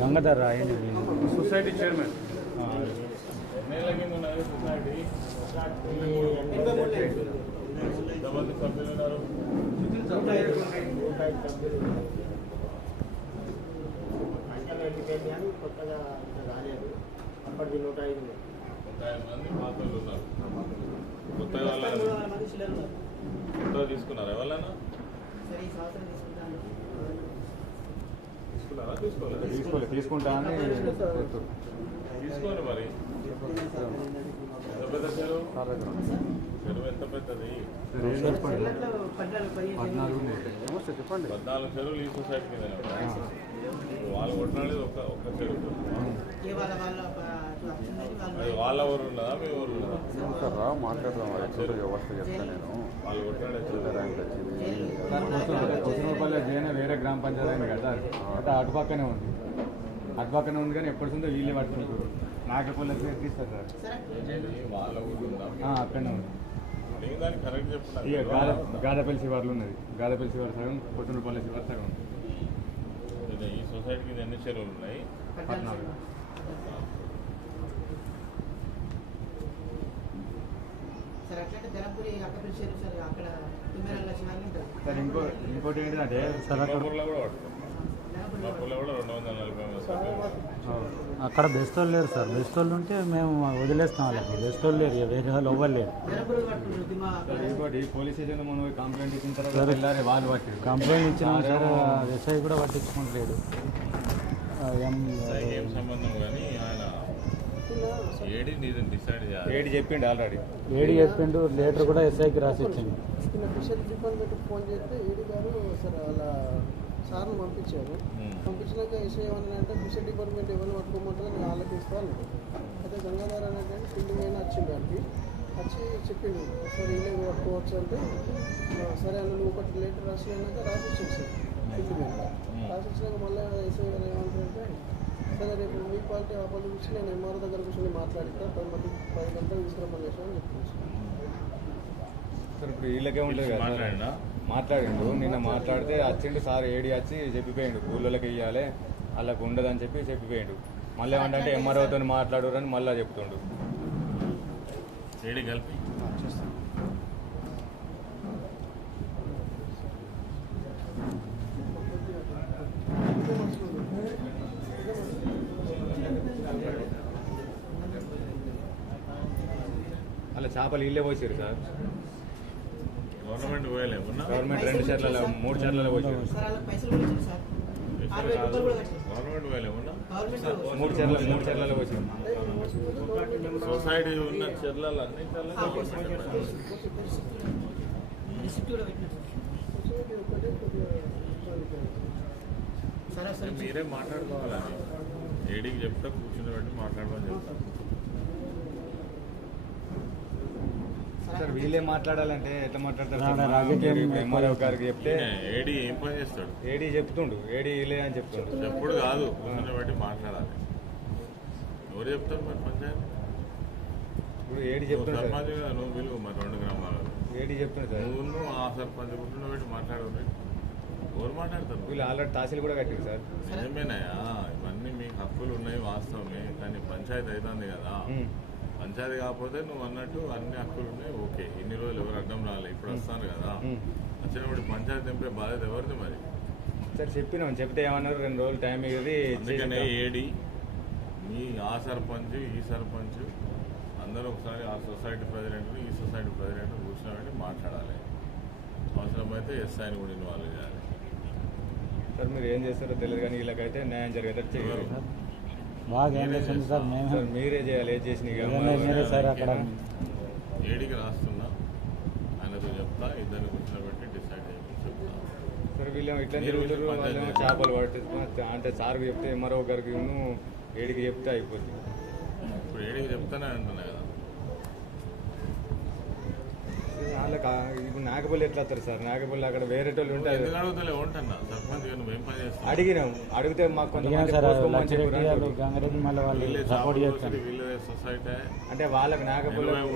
గంగాధర్ ఆయన society chairman ఎంతమంది సభ్యులు ఉన్నారు? కొత్తగా రాలేదు. అప్పటికి 105 మంది పాత్రలు ఉన్నారు. కొత్తగా కొత్తగా తీసుకున్నారా ఎవరైనా? తీసుకున్నారా? తీసుకుంటా అని తీసుకోండి మరి. ఎంత పెద్ద చెరువు? చెరువు ఎంత పెద్దది? 14 చెరువులు ఈ సొసైటీ మీద వాళ్ళు కొట్టినది ఒక్క చెరువు. అది వాళ్ళ ఊరు ఉన్నదా మీ ఊరు ఉన్నదా? మాట్లాడదాం వ్యవస్థ చెప్తా నేను వాళ్ళు కొట్టినాడే కొత్తపల్లి జైన వేరే గ్రామ పంచాయతీ అయింది కదా అంటే అటుపక్కనే ఉంది కానీ ఎప్పటిందో వీళ్ళే పట్టుకుంటారు. నాగపల్లి తీస్తారు సార్ వాళ్ళ ఊరు ఉందా? అక్కడనే ఉంది. దాన్ని కరెక్ట్ చెప్తున్నారు. ఇక గాదపల్లి శివార్లు ఉన్నది. గాదపల్లి శివారు సగం, కొత్తపల్లి శివారు సగం ఉంది. ఈ సొసైటీకి ఎన్ని చెరువులు ఉన్నాయి? 14. సార్ ఇంకోటి ఏంటంటే అక్కడ బెస్ట్ వాళ్ళు లేరు సార్. బెస్ట్ వాళ్ళు ఉంటే మేము వదిలేస్తాం. వాళ్ళకి బెస్ట్ వాళ్ళు లేరు, వేరే వాళ్ళు ఎవ్వరు లేరు. ఇంకోటి పోలీస్ స్టేషన్లో మనం కంప్లైంట్ ఇచ్చిన తర్వాత వెళ్ళాలి వాళ్ళు పట్టి కంప్లైంట్ ఇచ్చినా సార్ ఎస్ఐ కూడా పట్టించుకోవట్లేదు. ఏం సంబంధం కానీ ఆయన ఏడి చెప్పిండు ఆల్రెడీ. ఏడి చెప్పిండు, లెటర్ కూడా ఎస్ఐకి రాసి ఇచ్చింది. ఫిషరీస్ డిపార్ట్మెంట్కి ఫోన్ చేస్తే ఏడి గారు సార్ అలా సార్ని పంపించారు. పంపించినాక ఎస్ఐ ఏమన్నారంటే ఫిషరీ డిపార్ట్మెంట్ ఎవరిని పట్టుకోమంటారో నేను వాళ్ళకి ఇస్తాను. అయితే గంగాధర్ అనేది ఫీల్డ్ మీద వచ్చింది. దానికి వచ్చి చెప్పిండు సార్ వీళ్ళే పట్టుకోవచ్చు అంటే సరే అన్న నువ్వు ఒకటి లెటర్ రాసినాక రాసిచ్చాడు సార్. ఫీల్డ్ మీద రాసిచ్చినాక మళ్ళీ ఎస్ఐ గారు ఏమంటారంటే సరే రేపు మీ పార్టీ ఆ పార్టీ కూర్చొని నేను ఎంఆర్ఓ దగ్గర కూర్చొని మాట్లాడితే 10 గంటలు తీసుకురమ్మని చేసామని చెప్తున్నాను సార్. ఇప్పుడు వీళ్ళకే ఉంటుంది కదా మాట్లాడిండు. నిన్న మాట్లాడితే వచ్చిండు సార్. ఏడి వచ్చి చెప్పిపోయిండు ఊళ్ళోకి వెయ్యాలి వాళ్ళకు ఉండదని చెప్పిపోయిండు. మళ్ళీ ఏమంటే ఎంఆర్ఓతో మాట్లాడరు అని మళ్ళీ చెప్తుండు. ఏడి కలిపి అలా చేపలు ఇల్లే పోసారు సార్. గవర్నమెంట్ పోయలేమన్నా? గవర్నమెంట్ 2 చర్లలో 3 చర్లలో పోసారు. గవర్నమెంట్ పోయలేమన్నా? 3 చర్లలో పోసారు. సొసైటీ ఉన్న చెర్లలో అన్ని మీరే మాట్లాడుకోవాలని ఏడీకి చెప్తా కూర్చుని పెట్టి మాట్లాడమని చెప్తాను సార్. వీళ్ళే మాట్లాడాలంటే ఎట్లా మాట్లాడతారు? ఎంఆర్ఓ గారికి చెప్తే ఏడీ ఏం పని చేస్తాడు? ఏడీ చెప్తుండు. ఏడీ వీళ్ళే అని చెప్తుండు. ఎప్పుడు కాదు కూర్చుని పెట్టి మాట్లాడాలి. ఎవరు చెప్తారు మరి పంచాయతీ? ఇప్పుడు ఏడీ చెప్తాను సర్పంచ్ కదా నువ్వు పిలువు మరి 2 గ్రామాలు ఏడీ చెప్తాను సార్. నువ్వు ఆ సర్పంచ్ కూర్చుని పెట్టి మాట్లాడవు. ఎవరు మాట్లాడతారు? వీళ్ళు ఆల్రెడీ తహసీల్ కూడా కట్టారు సార్. నిజమేనాయా? ఇవన్నీ మీకు హక్కులు ఉన్నాయి వాస్తవమే. కానీ పంచాయతీ అవుతుంది కదా. పంచాయతీ కాకపోతే నువ్వు అన్నట్టు అన్ని హక్కులు ఉన్నాయి. ఓకే, ఇన్ని రోజులు ఎవరు అడ్డం రాలే, ఇప్పుడు వస్తాను కదా. వచ్చినప్పుడు పంచాయతీ తెంపే బాధ్యత ఎవరిది మరి? సార్ చెప్పినాం. చెప్తే ఏమన్నారు 2 రోజులు టైం ఇవ్వది. అందుకనే ఏడి మీ ఆ సర్పంచ్ ఈ సర్పంచ్ అందరూ ఒకసారి ఆ సొసైటీ ప్రెసిడెంట్ ఈ సొసైటీ ప్రెసిడెంట్ కూర్చోబెట్టి మాట్లాడాలి. అవసరమైతే ఎస్ఐని కూడా ఇన్వాల్వ్ చేయాలి. సార్ మీరు ఏం చేస్తారో తెలియదు కానీ వీళ్ళకైతే న్యాయం జరిగేటట్టు చేయాలి. సార్ మీరే చేయాలి. ఏది చేసిన ఏడికి రాస్తున్నా ఆయనతో చెప్తా. ఇద్దరిని కూర్చోబెట్టి డిసైడ్ చేసి చెప్తా. సార్ వీళ్ళు ఇట్లా తిరుగుతారు. వాళ్ళు చేపలు పట్టి అంటే సార్కి చెప్తే ఎంఆర్ఓ గారికి ఏడికి చెప్తే అయిపోతుంది. ఇప్పుడు ఏడికి చెప్తానే అంటున్నా కదా. వాళ్ళకి ఇప్పుడు నాగపల్లి ఎట్లా వస్తారు సార్? నాగపల్లి అక్కడ వేరే వాళ్ళు ఉంటారు. అడిగినాం, అడిగితే మాకు కొంతమంది అంటే వాళ్ళకి నాగపల్లి